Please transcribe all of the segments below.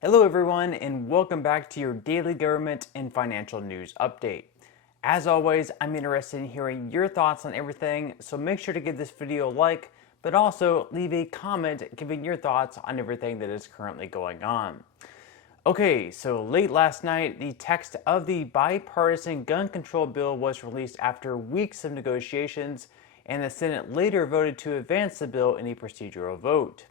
Hello everyone, and welcome back to your daily government and financial news update. As always, I'm interested in hearing your thoughts on everything, so make sure to give this video a like, but also leave a comment giving your thoughts on everything that is currently going on. Okay, so late last night, the text of the bipartisan gun control bill was released after weeks of negotiations, and the Senate later voted to advance the bill in a procedural vote.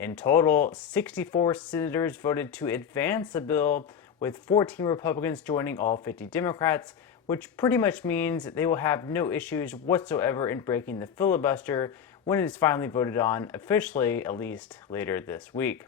In total, 64 senators voted to advance the bill, with 14 Republicans joining all 50 Democrats, which pretty much means they will have no issues whatsoever in breaking the filibuster when it is finally voted on officially, at least later this week.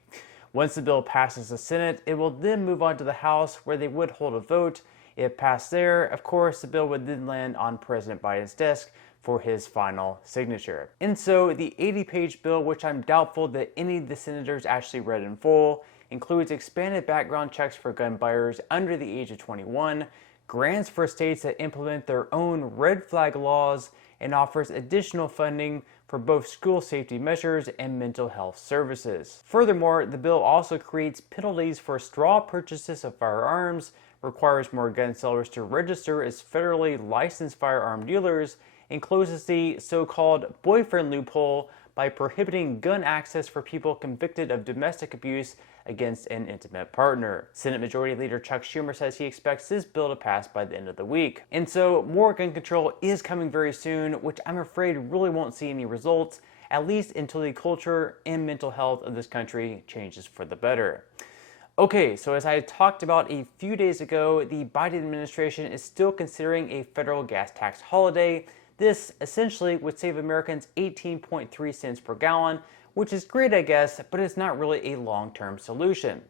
Once the bill passes the Senate, it will then move on to the House, where they would hold a vote. If passed there, of course, the bill would then land on President Biden's desk for his final signature. And so the 80-page bill, which I'm doubtful that any of the senators actually read in full, includes expanded background checks for gun buyers under the age of 21, grants for states that implement their own red flag laws, and offers additional funding for both school safety measures and mental health services. Furthermore, the bill also creates penalties for straw purchases of firearms, requires more gun sellers to register as federally licensed firearm dealers, and closes the so-called boyfriend loophole by prohibiting gun access for people convicted of domestic abuse against an intimate partner. Senate Majority Leader Chuck Schumer says he expects this bill to pass by the end of the week. And so more gun control is coming very soon, which I'm afraid really won't see any results, at least until the culture and mental health of this country changes for the better. Okay, so as I talked about a few days ago, the Biden administration is still considering a federal gas tax holiday. This essentially would save Americans 18.3 cents per gallon, which is great, I guess, but it's not really a long-term solution.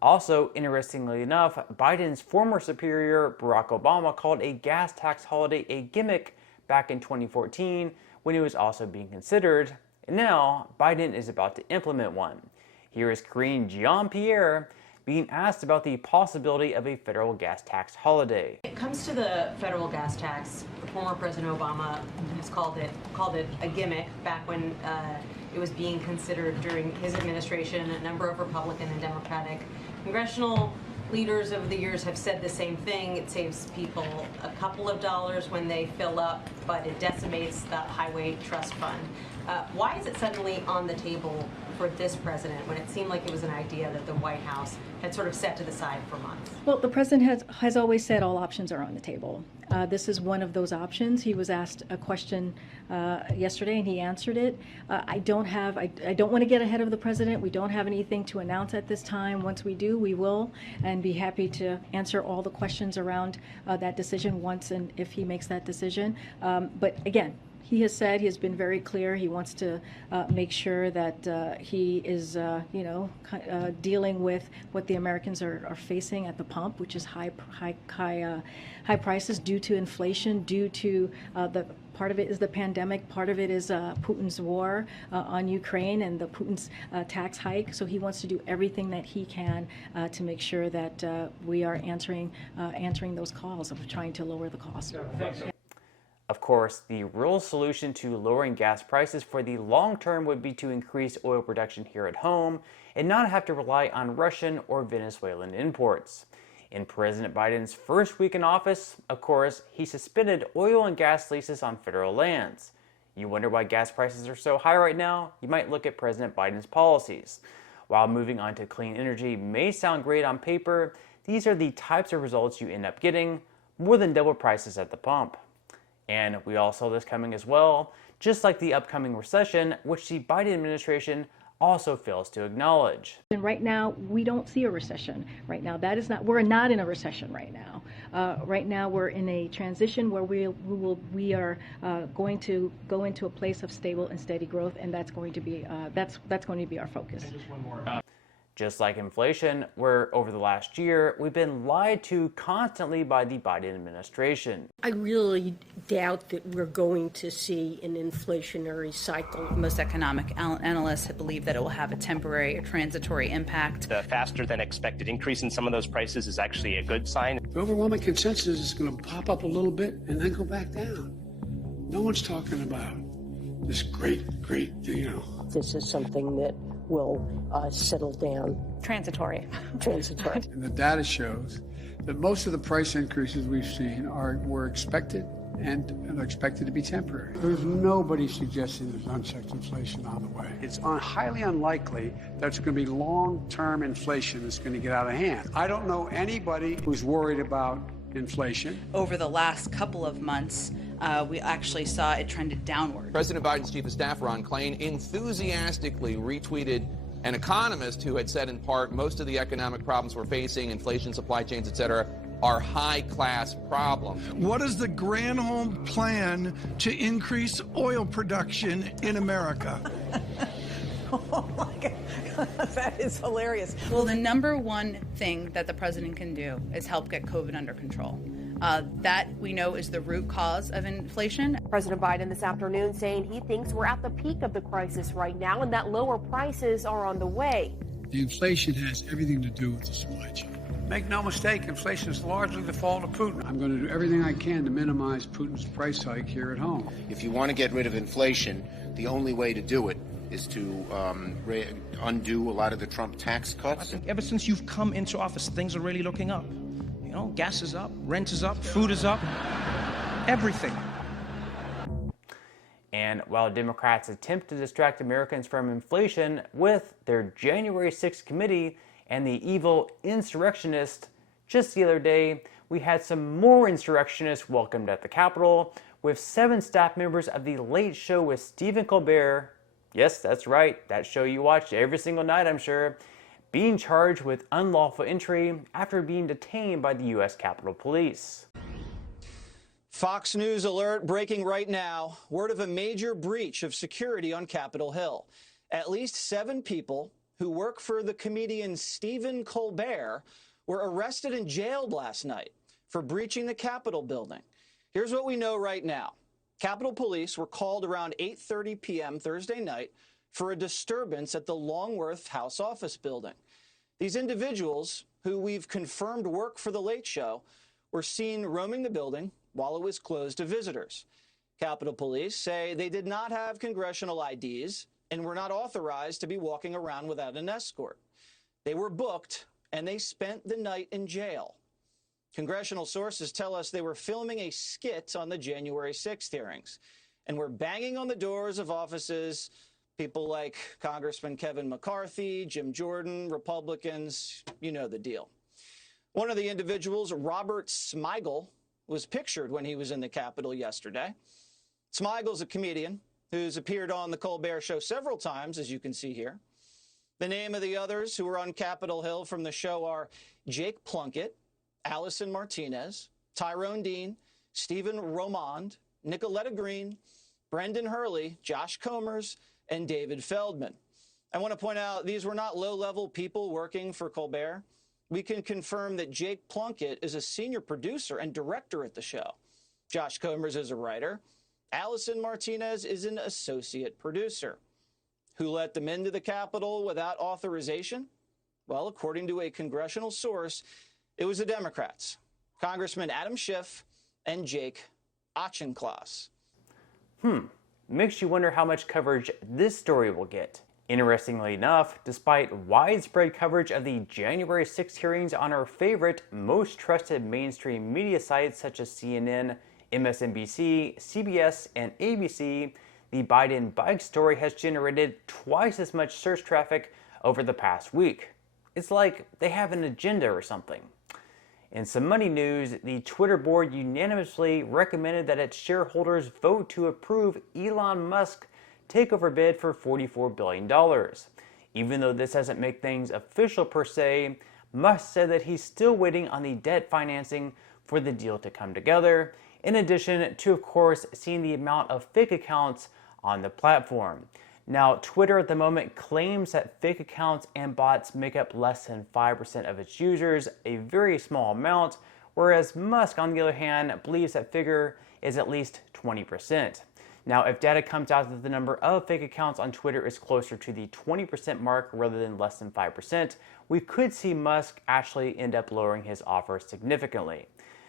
Also, interestingly enough, Biden's former superior, Barack Obama, called a gas tax holiday a gimmick back in 2014 when it was also being considered, and now Biden is about to implement one. Here is Karine Jean-Pierre being asked about the possibility of a federal gas tax holiday. When it comes to the federal gas tax, former President Obama has called it a gimmick back when it was being considered during his administration. A number of Republican and Democratic congressional leaders over the years have said the same thing. It saves people a couple of dollars when they fill up, but it decimates the highway trust fund. Why is it suddenly on the table for this president when it seemed like it was an idea that the White House had sort of set to the side for months? Well, the president has always said all options are on the table. This is one of those options. He was asked a question yesterday and he answered it. I don't want to get ahead of the president. We don't have anything to announce at this time. Once we do, we will, and be happy to answer all the questions around that decision once and if he makes that decision. But again, he has said, he has been very clear, he wants to make sure that he is, dealing with what the Americans are facing at the pump, which is high prices due to inflation, due to the part of it is the pandemic, part of it is Putin's war on Ukraine and the Putin's tax hike. So he wants to do everything that he can to make sure that we are answering those calls of trying to lower the cost. Of course, the real solution to lowering gas prices for the long term would be to increase oil production here at home and not have to rely on Russian or Venezuelan imports. In President Biden's first week in office, of course, he suspended oil and gas leases on federal lands. You wonder why gas prices are so high right now? You might look at President Biden's policies. While moving on to clean energy may sound great on paper, these are the types of results you end up getting: more than double prices at the pump. And we all saw this coming as well, just like the upcoming recession, which the Biden administration also fails to acknowledge. And right now, we don't see a recession. Right now, we're not in a recession right now. Right now, we're in a transition where we are going to go into a place of stable and steady growth, and that's going to be our focus. And just one more. Just like inflation, where over the last year, we've been lied to constantly by the Biden administration. I really doubt that we're going to see an inflationary cycle. Most economic analysts believe that it will have a temporary or transitory impact. The faster than expected increase in some of those prices is actually a good sign. The overwhelming consensus is going to pop up a little bit and then go back down. No one's talking about this great, This is something that will settle down. Transitory. Transitory. And the data shows that most of the price increases we've seen were expected and are expected to be temporary. There's nobody suggesting there's unchecked inflation on the way. It's highly unlikely that it's going to be long-term inflation that's going to get out of hand. I don't know anybody who's worried about inflation. Over the last couple of months, we actually saw it trended downward. President Biden's chief of staff, Ron Klain, enthusiastically retweeted an economist who had said in part most of the economic problems we're facing, inflation, supply chains, et cetera, are high-class problems. What is the Granholm plan to increase oil production in America? Oh my God, that is hilarious. Well, the number one thing that the president can do is help get COVID under control. That we know is the root cause of inflation. President Biden this afternoon saying he thinks we're at the peak of the crisis right now and that lower prices are on the way. The inflation has everything to do with the supply chain. Make no mistake, inflation is largely the fault of Putin. I'm going to do everything I can to minimize Putin's price hike here at home. If you want to get rid of inflation, the only way to do it is to undo a lot of the Trump tax cuts. I think ever since you've come into office, things are really looking up. You know, gas is up, rent is up, food is up, everything. And while Democrats attempt to distract Americans from inflation with their January 6th committee and the evil insurrectionists, just the other day, we had some more insurrectionists welcomed at the Capitol, with 7 staff members of The Late Show with Stephen Colbert, yes, that's right, that show you watch every single night, I'm sure, being charged with unlawful entry after being detained by the U.S. Capitol Police. Fox News alert breaking right now. Word of a major breach of security on Capitol Hill. At least 7 people who work for the comedian Stephen Colbert were arrested and jailed last night for breaching the Capitol building. Here's what we know right now. Capitol Police were called around 8:30 p.m. Thursday night for a disturbance at the Longworth House Office building. These individuals, who we've confirmed work for The Late Show, were seen roaming the building while it was closed to visitors. Capitol Police say they did not have congressional IDs and were not authorized to be walking around without an escort. They were booked and they spent the night in jail. Congressional sources tell us they were filming a skit on the January 6th hearings and were banging on the doors of offices, people like Congressman Kevin McCarthy, Jim Jordan, Republicans, you know the deal. One of the individuals, Robert Smigel, was pictured when he was in the Capitol yesterday. Smigel's a comedian who's appeared on The Colbert Show several times, as you can see here. The name of the others who were on Capitol Hill from the show are Jake Plunkett, Allison Martinez, Tyrone Dean, Stephen Romand, Nicoletta Green, Brendan Hurley, Josh Comers, and David Feldman. I want to point out these were not low-level people working for Colbert. We can confirm that Jake Plunkett is a senior producer and director at the show. Josh Comers is a writer. Allison Martinez is an associate producer. Who let them into the Capitol without authorization? Well, according to a congressional source, it was the Democrats, Congressman Adam Schiff and Jake Auchincloss. Makes you wonder how much coverage this story will get. Interestingly enough, despite widespread coverage of the January 6th hearings on our favorite, most trusted mainstream media sites such as CNN, MSNBC, CBS, and ABC, the Biden bike story has generated twice as much search traffic over the past week. It's like they have an agenda or something. In some money news, the Twitter board unanimously recommended that its shareholders vote to approve Elon Musk's takeover bid for $44 billion. Even though this doesn't make things official per se, Musk said that he's still waiting on the debt financing for the deal to come together, in addition to, of course, seeing the amount of fake accounts on the platform. Now, Twitter at the moment claims that fake accounts and bots make up less than 5% of its users, a very small amount, whereas Musk, on the other hand, believes that figure is at least 20%. Now, if data comes out that the number of fake accounts on Twitter is closer to the 20% mark rather than less than 5%, we could see Musk actually end up lowering his offer significantly.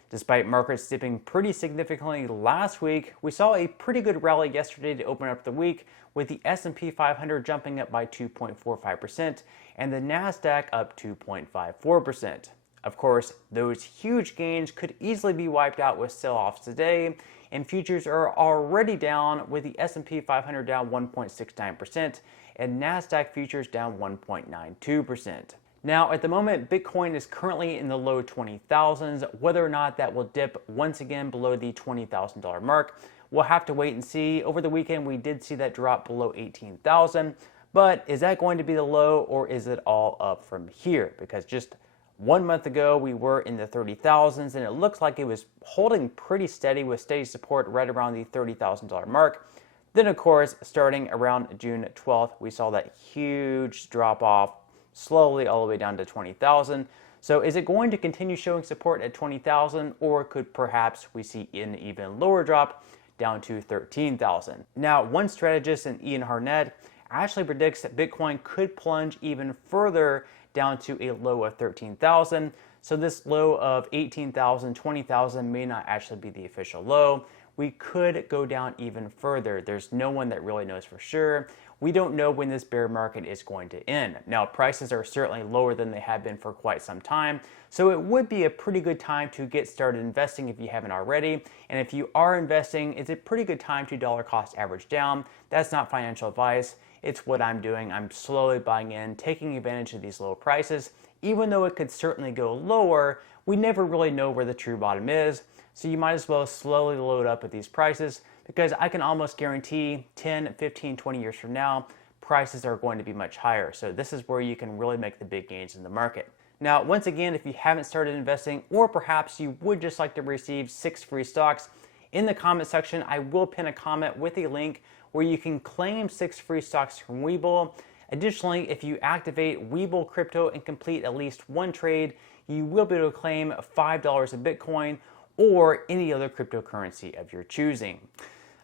Despite markets dipping pretty significantly last week, we saw a pretty good rally yesterday to open up the week, with the S&P 500 jumping up by 2.45% and the Nasdaq up 2.54%. Of course, those huge gains could easily be wiped out with sell-offs today, and futures are already down, with the S&P 500 down 1.69% and Nasdaq futures down 1.92%. Now, at the moment, Bitcoin is currently in the low 20,000s. Whether or not that will dip once again below the $20,000 mark, we'll have to wait and see. Over the weekend, we did see that drop below 18,000, but is that going to be the low, or is it all up from here? Because just 1 month ago, we were in the 30,000s, and it looks like it was holding pretty steady with steady support right around the $30,000 mark. Then, of course, starting around June 12th, we saw that huge drop off slowly all the way down to 20,000. So is it going to continue showing support at 20,000, or could perhaps we see an even lower drop down to 13,000? Now, one strategist, Ian Harnett, actually predicts that Bitcoin could plunge even further down to a low of 13,000. So this low of 18,000, 20,000 may not actually be the official low. We could go down even further. There's no one that really knows for sure. We don't know when this bear market is going to end. Now, prices are certainly lower than they have been for quite some time, so it would be a pretty good time to get started investing if you haven't already. And if you are investing, it's a pretty good time to dollar cost average down. That's not financial advice. It's what I'm doing. I'm slowly buying in, taking advantage of these low prices. Even though it could certainly go lower, we never really know where the true bottom is. So you might as well slowly load up at these prices, because I can almost guarantee 10, 15, 20 years from now, prices are going to be much higher. So this is where you can really make the big gains in the market. Now, once again, if you haven't started investing, or perhaps you would just like to receive 6 free stocks, in the comment section, I will pin a comment with a link where you can claim 6 free stocks from Webull. Additionally, if you activate Webull Crypto and complete at least 1 trade, you will be able to claim $5 of Bitcoin or any other cryptocurrency of your choosing.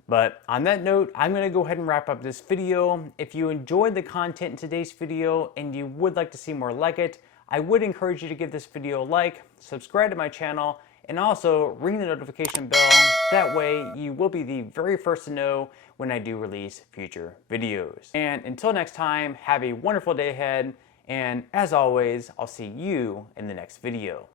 But on that note, I'm going to go ahead and wrap up this video. If you enjoyed the content in today's video and you would like to see more like it, I would encourage you to give this video a like, subscribe to my channel, and also ring the notification bell. That way you will be the very first to know when I do release future videos. And until next time, have a wonderful day ahead, and as always, I'll see you in the next video.